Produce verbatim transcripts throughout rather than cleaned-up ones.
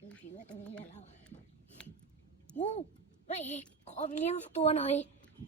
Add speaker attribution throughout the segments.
Speaker 1: ดูผีไว้ตรงนี้แหละเราโอ้ไอ้เอกขอไปเลี้ยงสักตัวหน่อย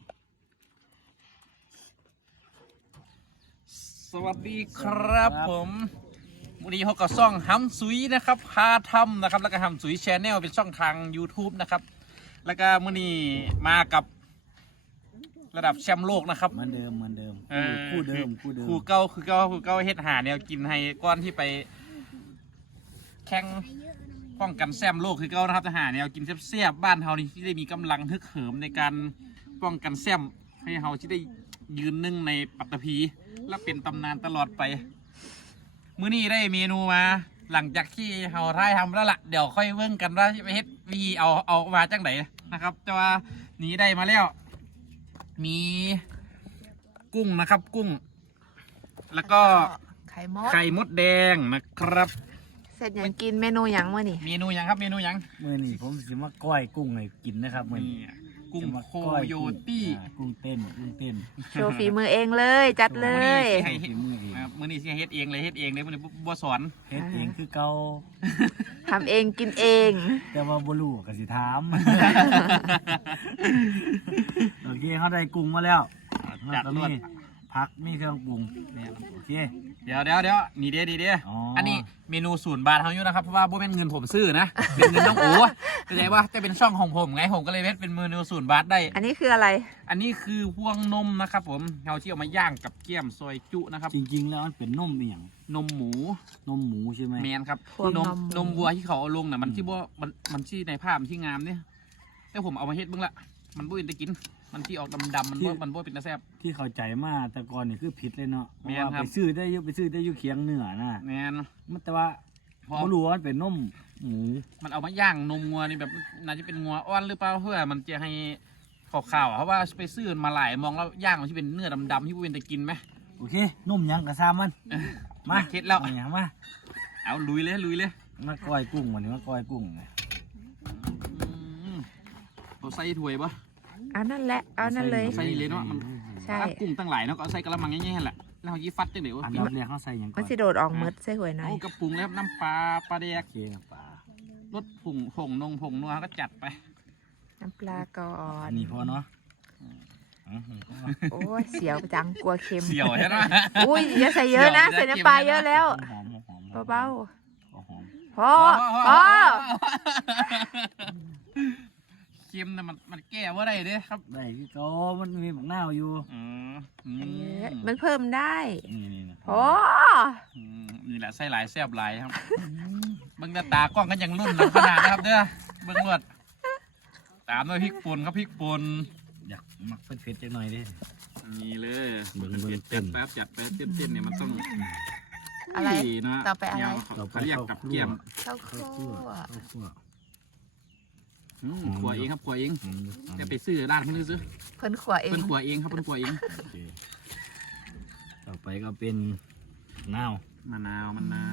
Speaker 2: สวัสดีครับผมวันนี้เขาก็ซ่องฮัมซุยนะครับพาทำนะครับแล้วก็ฮัมซุยแชนแนลเป็นช่องทาง YouTube นะครับแล้วก็มื่อนี้มากับระดับแชมป์โลกนะครับ
Speaker 3: เหมือนเดิมเหมือนเดิม
Speaker 2: เออ
Speaker 3: คู่เดิมคู่เดิม
Speaker 2: คู่เก้าคือเก้าคือเก้าเฮ็ดหาแนวกินให้ก้อนที่ไปแข่งป้องกันแชมป์โลกคือเก้านะครับทหารแนวกินเสียบๆบ้านเฮานี่ที่ได้มีกำลังฮึกเหิมในการป้องกันแชมป์ให้เฮาที่ได้ยืนหนึ่งในปัตตภีและเป็นตำนานตลอดไปมื้อนี้ได้เมนูมาหลังจากที่เฮาท่ายทำแล้วล่ะเดี๋ยวค่อยเบิ่งกันว่าไปเฮ็ดวิธีเอาเอามาจังไหนนะครับแต่ว่านี้ได้มาแล้วมีกุ้งนะครับกุ้งแล้วก็
Speaker 4: ไข่มด
Speaker 2: ไข่มดแดงนะครับ
Speaker 4: เสร็จยังกินเมนูหยังมื่อนี่
Speaker 2: เมนูยังครับเมนูยัง
Speaker 3: มื่อนี้ผมสิมาก้อยกุ้งให้กินนะครับมื่อ
Speaker 2: นี่
Speaker 3: นี้
Speaker 2: กุ้ง
Speaker 3: จะมา
Speaker 2: โค
Speaker 3: ก้อย
Speaker 2: โย
Speaker 3: กุ้ง
Speaker 2: ตี้
Speaker 3: อ่ากุ้งเต้นกุ้งเต้น
Speaker 4: โชว์ฝีมือเองเลยจัดเลย
Speaker 2: ให้เฮ็ด
Speaker 3: ฝีมือเอง
Speaker 2: นะครับมื้อนี้สิเฮ็ดเองเลยเฮ็ดเองเลยมื้อนี้บ่สอน
Speaker 3: เฮ็ดเองคือเก่า
Speaker 4: ทำเองกินเอง
Speaker 3: แต่ว่าบ่รู้ก็สิถาม โอเคเขาได้กุ้งมาแล้ว
Speaker 2: จัด
Speaker 3: ตอน
Speaker 2: รวด
Speaker 3: นี้ผักมีเครื่องปรุงเนี่ยโอเค
Speaker 2: เดี๋ยวเดี๋ยวเดี๋ยวนี่เด้นี่เด้
Speaker 3: อ๋ออั
Speaker 2: อันนี้เมนูศูนย์บาทเฮาอยู่นะครับเพราะว่าบ่แม่นเงินผมซื้อนะเป็นเงินน้องโอ๋เข้าใจป่ะแต่เป็นช่องของผมไงผมก็เลยเฮ็ดเป็นเมนูศูนย์บาทได้
Speaker 4: อันนี้คืออะไร
Speaker 2: อันนี้คือพวงนมนะครับผมเฮาที่เอามาย่างกับเกี๊ยมซอยจุนะครับ
Speaker 3: จริงๆแล้วมันเป็นนมอีหยัง
Speaker 2: นมหมู
Speaker 3: นมหมูใช่ไหม
Speaker 2: แมนครับ
Speaker 4: พวง
Speaker 2: น
Speaker 4: น
Speaker 2: ม
Speaker 4: ม
Speaker 2: นมวัวที่เขาเอาลงน่ะมันที่บ่มันมันที่ในภาพมันที่งามเนี่ยแต่ผมเอามาเฮ็ดเบิ่งละมันบ่เป็นตะกินมันที่ออกดำๆมันบ่มันบ่เป็นตะแซ่บ
Speaker 3: ที่เข้าใจมาแต่ก่อนนี่คือผิดเลยเนาะเพ
Speaker 2: แม่
Speaker 3: ราะ
Speaker 2: น
Speaker 3: ว่า
Speaker 2: ครับ
Speaker 3: ไปซื้อได้อยุไปซื้อได้อยุเคียงเหนือน่ะ
Speaker 2: แมน
Speaker 3: มันแต่ว่า
Speaker 2: พอ
Speaker 3: บ่รู้ว่ามันเป็นนมหมู
Speaker 2: มันเอามาย่างนมงัวนี่แบบน่าจะเป็นงัวอ้อนหรือเปล่าเพื่อมันจะให้ขาวๆอะเพราะว่าไปซื้อมาหลายมองแล้วย่างมันที่เป็นเนื้อดำๆที่บ่เป็นตะกินไหม
Speaker 3: โอเคนุ่มยังกระซามัน มา
Speaker 2: เคล็ดแล้ว
Speaker 3: เนี่ยมา
Speaker 2: เอาลุยเลยลุยเลย
Speaker 3: มาก้อยกุ้งวันนี้มาก้อยกุ้งไง
Speaker 2: อืมเอาใส่ถ้วยปะ
Speaker 4: เอานั่นแหละเอานั่นเลย
Speaker 2: ใส่เลยเนาะมัน
Speaker 4: ใช่
Speaker 2: อ่ะกุ้งตั้งหลายเนาะก็เอาใส่กระมังง่ายๆแหละแล้วเอายี่ฟัดจังเดี๋ยว
Speaker 3: อัน
Speaker 2: ปิ
Speaker 3: ดั
Speaker 2: ด
Speaker 3: บแรกเขาใส่หยังก่
Speaker 4: มั
Speaker 3: อน น
Speaker 4: สิโดดออกมืดใส่หวยหน่อ
Speaker 2: เอา
Speaker 4: ย
Speaker 2: กระปุงแล้วน้ำปลาปลาแดก
Speaker 3: โอเคนะป่าร
Speaker 2: สผงผงนงผงนัวก็จัดไป
Speaker 4: น้ำปลาก่อน
Speaker 3: อันนี้พอเนาะ
Speaker 4: โอ้ยเสียวจังกลัวเค็ม
Speaker 2: เสี่ยวใช่ไหม
Speaker 4: อุ้ยอย่าใส่เยอะนะใส่น้ำปลาเยอะแล้ว
Speaker 3: หอมหอมหอม
Speaker 4: เบา
Speaker 3: หอม
Speaker 4: ๆพอพอ
Speaker 2: เค็มนะมันมันแก้ว่าได้เด้ครับ
Speaker 3: ได้พี่โตมันมีบักหน้าวอยู่
Speaker 2: อืมอื
Speaker 4: เอ๊ะ
Speaker 2: ม
Speaker 4: มันเพิ่มได้
Speaker 3: นี่นี่นะ
Speaker 4: พอ
Speaker 2: อืมนี่แหละไส้หลายแซ่บหลายครับเบิ้งหน้าตากล้องกันยังรุ่นหลังขนาดนะครับเด้อเบิ้งรวดตามด้วยพริกป่นครับพริกป่น
Speaker 3: อยากมักเผ็ดๆจังหน่อยดิ
Speaker 2: นี่เลย
Speaker 3: เบิ่งเบิ่ง
Speaker 2: จัดแป๊บจัดแป๊บเต้นเต้นเนี่ยมันต้อง
Speaker 4: อะไร
Speaker 2: ดีนะ
Speaker 4: ต่อไปอะไร
Speaker 2: แนวเขาเรียกกับเกี๊ยม
Speaker 4: ข้าว
Speaker 3: ข้าว
Speaker 4: คั่
Speaker 3: คั่ว
Speaker 4: ว
Speaker 3: ข้าวคั่ว
Speaker 2: อืมขัวเองครับขัวเอง
Speaker 3: อืม
Speaker 2: จะไปซื้อร้านเพิ่นซื้อ
Speaker 4: เพิ่นขัวเอง
Speaker 2: เพิ่นขัวเองครับเพิ่นขัวเอง
Speaker 3: โอเคต่อไปก็เป็นนาว
Speaker 2: มะนาวมะนาว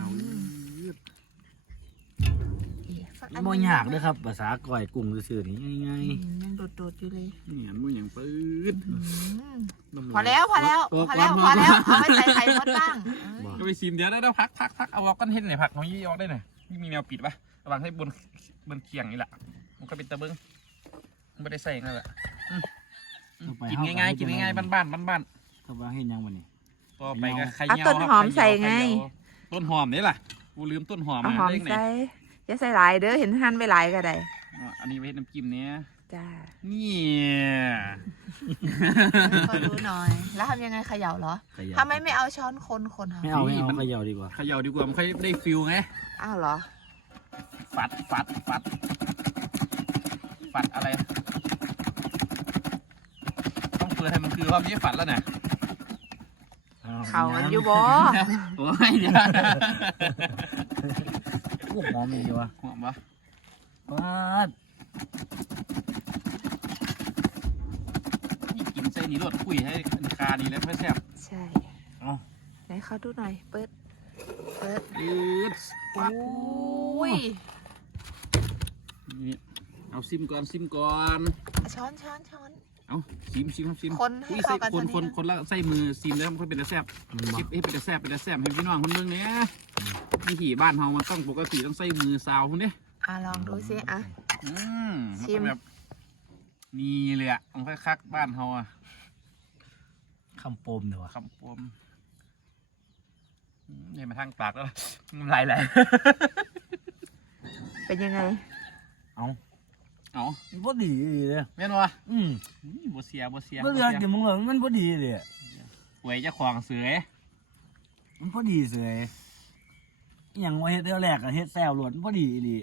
Speaker 3: มันบ่ยากเด้อครับภาษาก้อยกุ้งซื่อๆนี่ง่าย
Speaker 4: อืมยังโดดๆอยู่เลย
Speaker 2: นี่อันมืออย่างปื๊ด
Speaker 4: อืม
Speaker 2: น้ำลาย
Speaker 4: พอแล้วพอแล้วพอแล้วพอแล้วเอาไปใส่ไข่มดบ้าง
Speaker 3: ๆบ่
Speaker 2: ก็ไปซิมเดี๋ยวได้แล้วพักพักพักเอาออกกันเห็นหน่อยผักของยี่ออกได้หน่อยนี่มีแนวปิดปะระวังให้บนบนเคียงนี่แหละมันก็เป็นตะเบิ้งมันไม่ได้ใส่นั่นแหละอืมอืมกินง่ายๆกินง่ายๆบ้านๆบ้าน
Speaker 3: ถ้าว่าเฮ็ดหยังวันนี้
Speaker 2: ๆต่อไปก็ไข่
Speaker 4: เอา
Speaker 2: เหี่ยว
Speaker 4: ต้นหอม
Speaker 2: ครับ
Speaker 4: ใส่ไง
Speaker 2: ข่เหี่ยวต้นหอมนี่ล่ะกูลืมต้นหอม
Speaker 4: เอาหอม
Speaker 2: ได้ไง
Speaker 4: ใส่อย่าใส่หลายเด้อเห็นหั่นไปหลายก็ได้
Speaker 2: อ๋ออันนี้ไว้ให้น้ำจิ้มเนี้ย
Speaker 4: จ้า
Speaker 2: นี่
Speaker 4: ขอดูหน่อย แล้วทำยังไงเขย่าเหรอ
Speaker 3: เขย่า
Speaker 4: ทำไมไม่เอาช้อนคนคนเหรอ
Speaker 3: ไม่เอาไม่เอาเขย่าดีกว่า
Speaker 2: เขย่าดีกว่ามันค่อยได้ฟิลไง
Speaker 4: อ้าวเหรอ
Speaker 2: ฟัดฟัดฟัดฟัดอะไร ต้องเปิดให้มันคือความยี่ฟัดแล้วเนี่ย
Speaker 4: เขามันอยู่บ่
Speaker 2: โอ้ยเดี๋ยว
Speaker 3: พวกหอมอีกดีวะ
Speaker 2: หอมปะ
Speaker 3: ปาด
Speaker 2: นี่กินเส้นนี้รสคุยให้คาดีแล้วไม่แซ่บ
Speaker 4: ใช่
Speaker 3: เอา
Speaker 4: ไหนเขาดูหน่อย เปิด เปิด
Speaker 2: ยืด
Speaker 4: โอ้ย
Speaker 2: นี่เอาซิมก่อนซิมก่อน
Speaker 4: ช้อนช้อนช้อน
Speaker 2: เอาซิมซิมครับซิม
Speaker 4: คนให้
Speaker 2: อุ้ย
Speaker 4: เข้า
Speaker 2: ใส่
Speaker 4: กัน
Speaker 2: คน
Speaker 4: ซะ
Speaker 2: คน
Speaker 4: นี่นะ
Speaker 2: คนละใส่มือซิมแล้วมันค่อยเป็นแต่แซ่บ
Speaker 3: มันบ่
Speaker 2: คลิปให้เป็นแต่แซ่บเป็นแต่แซ่บให้พี่น้องคนเมืองเนี้ยวิถีบ้านเฮามันต้องปกติต้องใส่มือซาวคนเนี้ย
Speaker 4: อ่ะลองดูสิอ่ะ
Speaker 2: อืม
Speaker 4: ชิม
Speaker 2: นแบบนี่เลยอ่ะมันค่อยคักบ้านเฮาอ่ะ
Speaker 3: คำปมเนี่ยวะ
Speaker 2: คำปมอืมเนี่ยมาทางปากแล้วน้ำลายไหล
Speaker 4: เป็นยังไง
Speaker 3: เอา
Speaker 2: เอา
Speaker 3: มันพอดีเลย
Speaker 2: แม่นวะ
Speaker 3: อืม
Speaker 2: อืมบัเสียบัเสีย
Speaker 3: เมื่อเดือนเดี๋ยวมึงเหรอมันพอดีเลย
Speaker 2: หวยเจ้าของเสือ
Speaker 3: มันพอดีเสยอหย่างว่าเฮ็ดเดียวแรกอะเฮ็ดแซวหลวนพอดีดี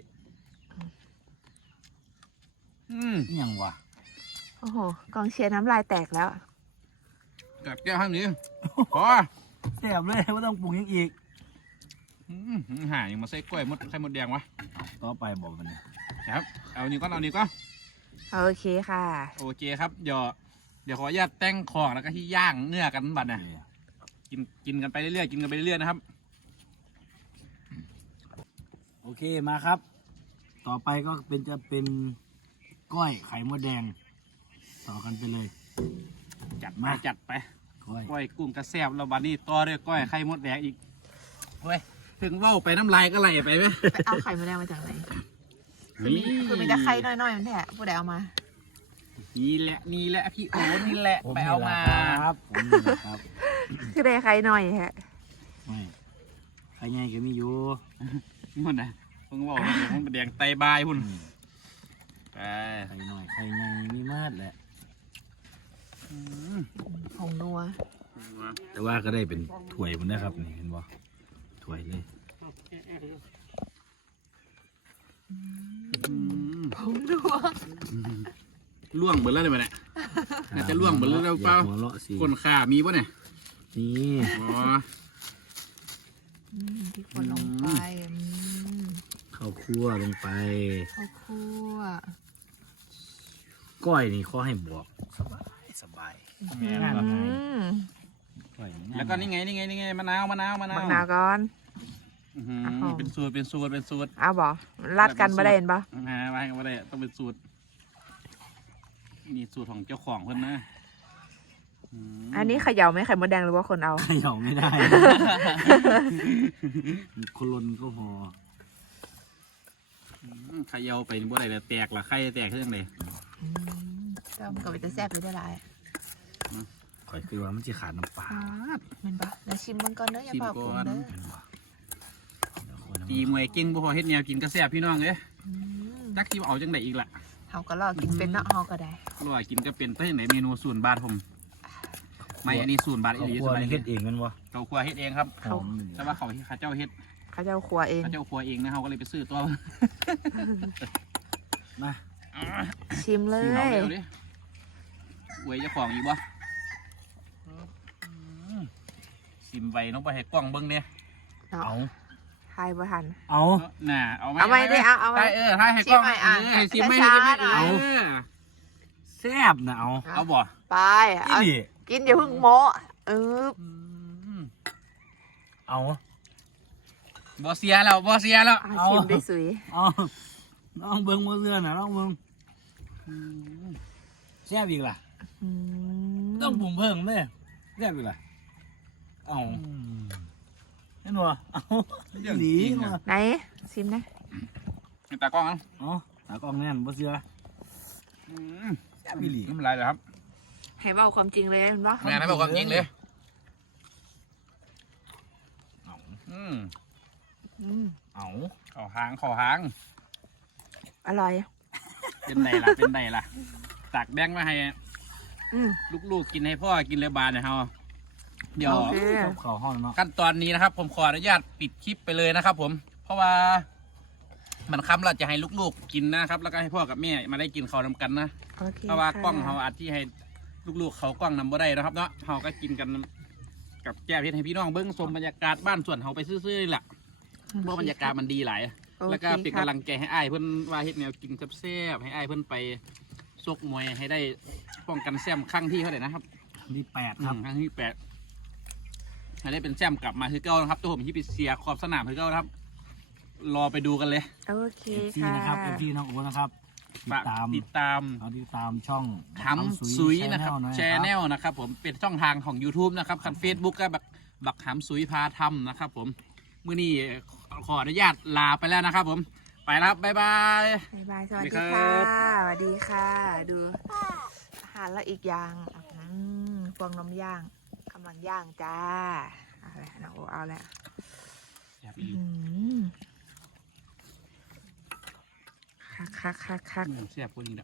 Speaker 2: อืม
Speaker 3: อหย่างวะ
Speaker 4: โอ้โหกองเชียร์น้ำลายแตกแล้ว
Speaker 2: กับแก้วข้างนี้พอ
Speaker 3: แซวเลยไม่ต้องปรุงหยังอีก
Speaker 2: อืมหายังมาใส่กล้วยมดไข่มดแดงวะ
Speaker 3: ต่อไปบอกมันเนี่ย
Speaker 2: ครับเอานี่ก้อนเอานี่ก้อน
Speaker 4: โอเคค่ะ
Speaker 2: โอเคครับเดี๋ยวเดี๋ยวขออนุญาตแต่งของแล้วก็ที่ย่างเนื้อกันบัดนะกินกินกันไปเรื่อยๆกินกันไปเรื่อยๆนะครับ
Speaker 3: โอเคมาครับ ต่อไปก็เป็นจะเป็นก้อยไข่มดแดง ต่อกันไปเลย
Speaker 2: จัด
Speaker 3: มา
Speaker 2: มาจัดไป
Speaker 3: ก้อย
Speaker 2: ก้อยกุ้งกระแซบแล้วบัดนี้ต่อด้วยก้อยไข่มดแดงอีกเฮ้ยถึงเว้าไปน้ำลายก็ไหลไปไหม
Speaker 4: ไปเอาไข่มดแดงมาจากไหนคือมีคือมีแต่ไข่น้อยๆมันแท้ผู้ใดเอามา
Speaker 2: นี่แหละนี่แหละพี่โอ้นี่แหละ
Speaker 3: ผม
Speaker 2: ไป
Speaker 3: นี่
Speaker 2: เอา
Speaker 3: แหละ
Speaker 2: มา
Speaker 3: ครับผมนี่แหละครับ
Speaker 4: คือได้ไข่น้อยฮะ
Speaker 3: ไม่ใครไงก็มีอยู่
Speaker 2: มันนะเพิ่งบอกว่าเดี๋ยวมันแดงไตบายพุ่นไป
Speaker 3: ใครหน่อยใครไงมีมาดแหละ
Speaker 2: อืม
Speaker 4: ผงนัว
Speaker 3: แต่ว่าก็ได้เป็นถ้วยมันนะครับนี่เห็นบ่ถ้วยเลย
Speaker 2: อืม
Speaker 4: ผงนัว
Speaker 2: ล่วงเบิดแล้วเลยมั้ยเนี่ยน่าจะล่วงเบิดแล้วหรือเปล่า
Speaker 3: หัวเราะสิ
Speaker 2: คนข่ามีป่ะเนี่ย
Speaker 3: นี่
Speaker 2: อ๋อ
Speaker 4: อืมพริกป่นลงไปอืม
Speaker 3: ข้าวคั่วลงไป
Speaker 4: ข้าวคั่ว
Speaker 3: ก้อยนี่ขอให้บอกสบายสบาย
Speaker 2: แม่
Speaker 3: ง่าย
Speaker 2: น
Speaker 3: ไง
Speaker 4: อืม
Speaker 3: ก้อย
Speaker 2: แล้วก็นี่ไงนี่ไงนี่ไงมะนาวมะนาวมะนา
Speaker 4: บั
Speaker 2: ว
Speaker 4: กนาวก่อน
Speaker 2: อื้อหือ
Speaker 4: ครับผม
Speaker 2: เป็นสูตรเป็นสูตรเป็นสูตร
Speaker 4: เอาบ่รัดกันบ่ได้เห็นปะ
Speaker 2: หาไว้ก็ไม่ได้ต้องเป็นสูตรนี่สูตรของเจ้าของเพิ่นนะม
Speaker 4: อันนี้เขย่าไหมไข่มดแดงหรือว่าคนเอา
Speaker 3: เขย่าไม่ได้ คนลนก็พอ
Speaker 2: อืมเขย่าไปบ่ได้เลยแตกละไข่แตกขึ้นเลย
Speaker 4: อืมก็มันก็ไปจะแซ่บไปได้หลาย
Speaker 3: ข่อยคือว่ามันจะขาดน้ำปลา
Speaker 4: แมันปะแล้วชิมมันก่อนเด้ออย่า
Speaker 2: ชิม
Speaker 4: เปล่า
Speaker 2: ก่
Speaker 4: ปรุง
Speaker 2: อน
Speaker 4: เด้อ
Speaker 3: เป็นบ่เดี๋ยวคนเอา
Speaker 2: ตีมวยเก่งบ่พอเฮ็ดแนวกินก็แซ่บพี่น้องเอ้ย
Speaker 4: อืม
Speaker 2: จักที่เอาจังไดอีกล่ะ
Speaker 4: เฮาก็ลอกกินเป็นเนาะเฮาก็ได้
Speaker 2: รอกินก็เป็นแต่ไหนเมนูศูนย์บาทผมไม่อันนี้ศูนย์บาทอี
Speaker 3: ข้าว
Speaker 2: หลี
Speaker 3: คั่
Speaker 2: ส
Speaker 3: ว
Speaker 2: บาย
Speaker 3: นี่
Speaker 2: เฮ็
Speaker 3: เฮ็
Speaker 2: ด
Speaker 3: ดเองแมันบ่
Speaker 2: เขาครัวเฮ็ดเองครับ
Speaker 3: หอมหนึ่ง
Speaker 2: แต่ว่าเขาที่ข้าเจ้าเฮ็ด
Speaker 4: เขาจะเอาครัวเอง
Speaker 2: ข้าเจ้าครัวเองนะเขาก็เลยไปซื้อตัว
Speaker 3: มา
Speaker 4: ชิมเล
Speaker 2: เอา
Speaker 4: ย
Speaker 2: เร็วดิอวยเจ้าของอีกบ่ซิมไว้น้องไปให้กล้องเบิ่งเนี่ย
Speaker 4: เนาะ
Speaker 3: เอา
Speaker 4: ทายบ่ทัน
Speaker 3: เอา
Speaker 2: น่ะเอาไหม
Speaker 4: เอาไหมดิเอาเอาไหม
Speaker 2: ให้เออให้ให้กล้อง
Speaker 4: ชิมไหมอ่ะ
Speaker 2: เออให้ชิมไหม
Speaker 4: ช้า
Speaker 2: ให้
Speaker 4: ๆ
Speaker 2: ชิมไหม
Speaker 4: หน่อย
Speaker 2: เออ
Speaker 3: แซ่บนะเอา
Speaker 2: เอาบ่
Speaker 4: ไป
Speaker 3: อี
Speaker 4: เอา
Speaker 3: หลี
Speaker 4: กินอย่าเพึ่งโม้เออ
Speaker 2: อืม
Speaker 3: เอา
Speaker 2: บ่เสียแล้วบ่เสียแล้ว
Speaker 4: เอา
Speaker 3: เอา
Speaker 4: ชิมได้สวย
Speaker 3: เอาลองเบิ่งมือเสื้อน่ะลองเบิ่งแซ่บอีกล่ะ
Speaker 4: อืม
Speaker 3: ต้องปรุงเพิ่มเลยแซ่บอีกล่ะเอาเห็นบ่เอา
Speaker 2: เรื่อง
Speaker 3: หลี
Speaker 2: จริง
Speaker 3: มา
Speaker 2: อะ
Speaker 4: ไหนชิมนะ
Speaker 2: ตากล้องอ่ะ
Speaker 3: เอาตากล้องแน่นบ่เสื้อ
Speaker 2: อืม
Speaker 3: แซ่บอีหลี
Speaker 2: น้ำลายเหรอครับ
Speaker 4: ให้เว้าความจริงเลยเห็นปะ
Speaker 2: แม่นะบอกความจริงเลย
Speaker 3: เอา
Speaker 2: อืม
Speaker 4: อืม
Speaker 3: เอา
Speaker 2: เขอหางเขอหาง
Speaker 4: อร่อย
Speaker 2: เป็นไดล่ะ เป็นไดล่ะตักแบงค์มาให้
Speaker 4: อืม
Speaker 2: ลูกๆกินให้พ่อกินเลยบานเนี่ยเฮาเดี๋ยว
Speaker 4: โอเค
Speaker 3: กับข้าวห้องเนาะ
Speaker 2: ขั้นตอนนี้นะครับ ผมขออนุญาตปิดคลิปไปเลยนะครับ ผม เพราะว่ามันคำเราจะให้ลูกๆกินนะครับ แล้วก็ให้พ่อกับแม่มาได้กินข้าวนำกันนะ
Speaker 4: โอเค
Speaker 2: เพราะว่า
Speaker 4: ค่ะ
Speaker 2: กล้องเขาอาจที่ให้ลูกๆเขากล้องนำบ่ได้นะครับเนาะเขาก็กินกันกับแก้วเพชรให้พี่น้องเบิ้งชมบรรยากาศบ้านส่วนเขาไปซื่อๆนี่แหละเพราะบรรยากาศมันดีหลาย
Speaker 4: โอเค
Speaker 2: แล้วก็เป็น
Speaker 4: ครับ
Speaker 2: กำลังใจให้อ้ายเพื่อนว่าเฮ็ดแนวกินแซ่บๆให้อ้ายเพื่อนไปซกมวยให้ได้ป้องกันแซมครั้งที่เท่าไหร่นะครับ
Speaker 3: ที่แปด
Speaker 2: อื
Speaker 3: ครับ
Speaker 2: มครั้งที่แปดให้ได้เป็นแซมกลับมาคือเก้านะครับ ตัวผมที่ไปเสียขอบสนามคือเก้านะครับ รอไปดูกันเลย
Speaker 4: โอเค
Speaker 3: เอฟซี
Speaker 4: ค่ะ
Speaker 3: นะครับเอฟซีน้องโอนะครับติด
Speaker 2: ฝาก
Speaker 3: ตาม
Speaker 2: ติดตาม
Speaker 3: เอาติดตามช่อง
Speaker 2: ทำซุยนะครับแชแนลนะครับผมเป็นช่องทางของ YouTube นะครับคัน Facebook ก็แบบบักหำซุยพาทำนะครับผมมื้อนี้ขออนุญาตลาไปแล้วนะครับผมไปแล้วบ๊ายบาย
Speaker 4: บายบายสวัส
Speaker 2: สวัสดี
Speaker 4: ดี
Speaker 2: ครั
Speaker 4: ค่ะ
Speaker 2: บ
Speaker 4: สวัสดีค่ะ ดูอาหารแล้วอีกอย่างอืมพวงนมย่างกำลังย่างจ้าเอาละน้องโอเอาละ
Speaker 2: แซ่บ
Speaker 4: อื
Speaker 2: อีก
Speaker 4: มคักคักคักคัก
Speaker 2: อืมแซ่บกว่านี้แล้ว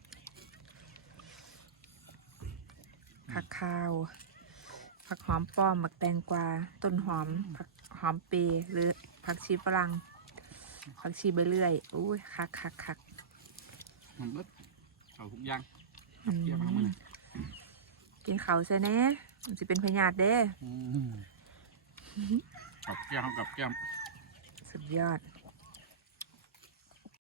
Speaker 4: ผักข้าวผักหอมป้อมผักแตงกวาต้นหอมผักหอมเปรย์หรือผักชีฝรั่งผักชีใบเลื่อยอุ้ยคักคักคัก
Speaker 2: มันเบิดเอาทุกอย่าง
Speaker 4: อืม
Speaker 2: เกี่ยวกับมัน
Speaker 4: กินเขาวใช่เน่มันจะเป็นพยาธิเด้
Speaker 2: อืมกับแก้มกับแก้ม
Speaker 4: สุดยอด